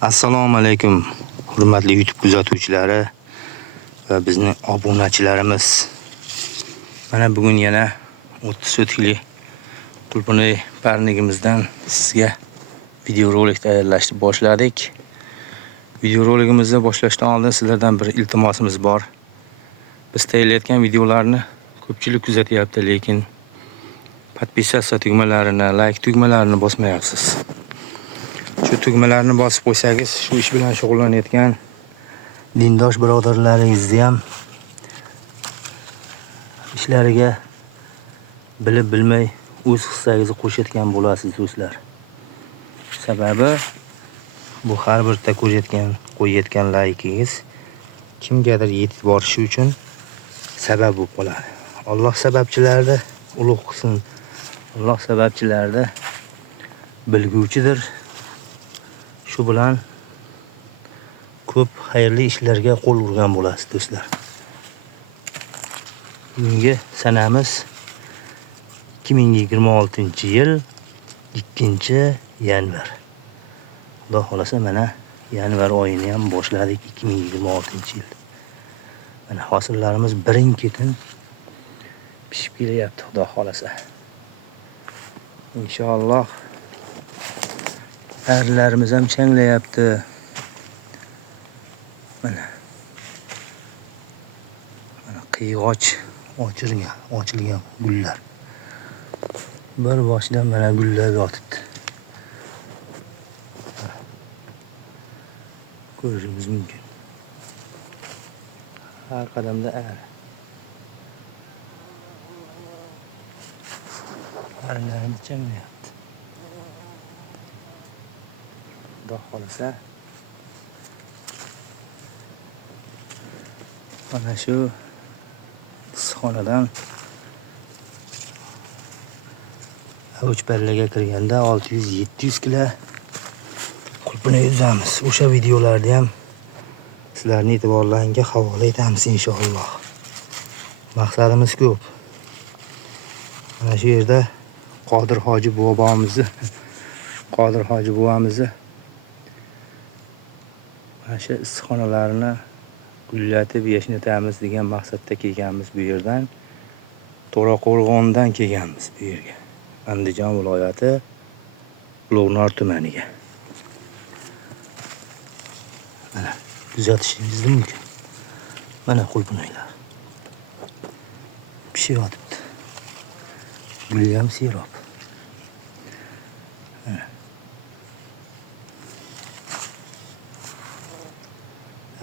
Assalomu alaykum, hurmatli YouTube kuzatuvchilari va bizning obunachilarimiz. Mana bugun yana 30 sotkali qulpini parnigimizdan sizga video rolik tayyorlashni boshladik. Video roligimizni boshlashdan oldin sizlardan bir iltimosimiz bor. Biz tayyorlayotgan videolarni ko'pchilik kuzatyapti, lekin podpisatsiya tugmalarini, like tugmalarini bosmayapsiz. Shu tugmalarni bosib qo'ysangiz, shu ish bilan shug'ullanayotgan dindosh birodarlaringizni ham ishlariga bilib bilmay o'z hissangizni qo'shayotgan bo'lasiz do'stlar. Sababi bu har birta qo'yayotgan like'ingiz kimgadir yetib borishi uchun sabab bo'lib qoladi. Alloh sababchilarni ulug' qilsin. Alloh sababchilarni bilguvchidir. Shu bilan ko'p xayrli ishlarga qo'l urgan bo'lasiz do'stlar. Bugungi sanamiz 2026-yil 2-yanvar. Xudo xolasa mana yanvar oyini ham boshladik 2026-yil. Mana hosillarimiz birin-ketin pishib kelyapti, xudo xolasa. Inshaalloh arilarimiz ham changlayapti. Mana qiyg'och ochilgan gullar. Bir boshidan mana gullar yotibdi. Ko'rishingiz mumkin. Har qadamda arilarimiz changlayapti. Xudo xolasa mana shu issiqxonadan avuch pallaga kirganda 600-700 kilo qulpini yuzamiz. O'sha videolarni ham sizlarning e'tiborlaringizga havola etamiz inshaalloh. Maqsadimiz ko'p. Mana shu yerda Qodir hoji buvamizni mana shu issiqxonalarni gullatib yashnatamiz degan maqsadda kelganmiz bu yerdan. To'raqo'rg'ondan kelganmiz bu yerga. Andijon viloyati Ulug'nor tumaniga. Mana kuzatishingiz mumkin. Mana qulpinoylar pishib yotibdi. Guli ham sirob.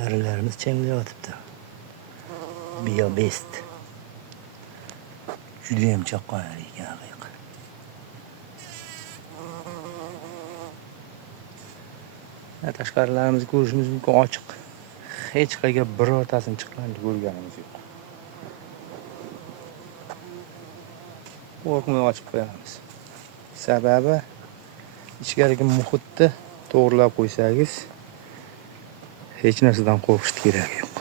Arilarimiz changlayotibdi. Biobest. Juda ham chaqqonlar ekan haqiqat. Tashqarilarimizni ko'rishimiz mumkin, ochiq. Hech qayerga birortasini chiqqanini ko'rganimiz yo'q. Qo'rqmay ochib qo'yamiz. Sababi ichkarigi muhitni to'g'rilab qo'ysangiz, hech narsadan qo'rqish keragi yo'q.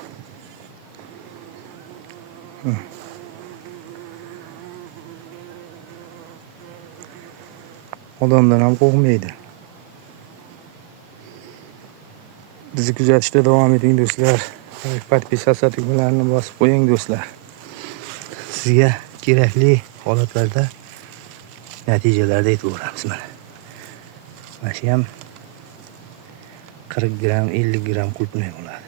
Odamdan ham qo'rqmaydi. Bizni kuzatishda davom eting do'stlar. Podpisatsiya tugmalarini bosib qo'ying do'stlar. Sizga kerakli holatlarda natijalarda aytib boramiz mana. Mana shu ham 40 gram, 50 gram qulpini bo'ladi.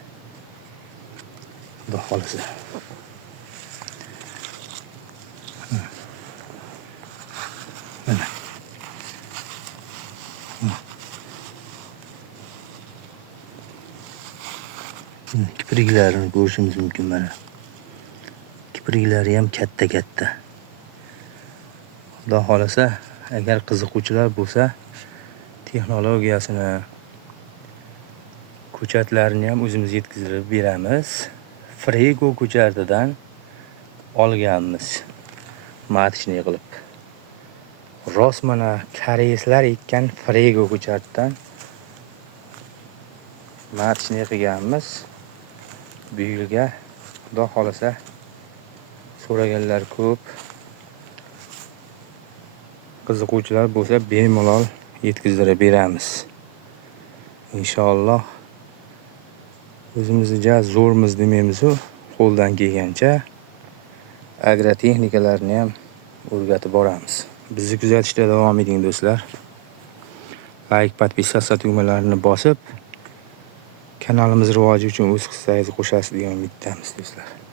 Xudo xolasa. Mana. Kipriklarini ko'rishingiz mumkin mana. Kipriklari ham katta. Xudo xolasa, agar qiziquvchilar bo'lsa, texnologiyasini, ko'chatlarini ham o'zimiz yetkazib beramiz. Frigo ko'chatidan olganmiz. Matishni qilib. Rost mana koreyslar ekkan frigo ko'chatidan matishni qilganmiz. Bu yilga Xudo xolasa so'raganlar ko'p. Qiziquvchilar bo'lsa bemalol yetkazib beramiz. inshaalloh o'zimizga zo'rmiz demaymiz-u, qo'ldan kelgancha agrotexnikalarni ham o'rgatib boramiz. Bizni kuzatishda davom eting do'stlar. Like, podpiskatsiya tugmalarini bosib, kanalimiz rivoji uchun o'z hissangizni qo'shasiz degan umiddamiz do'stlar.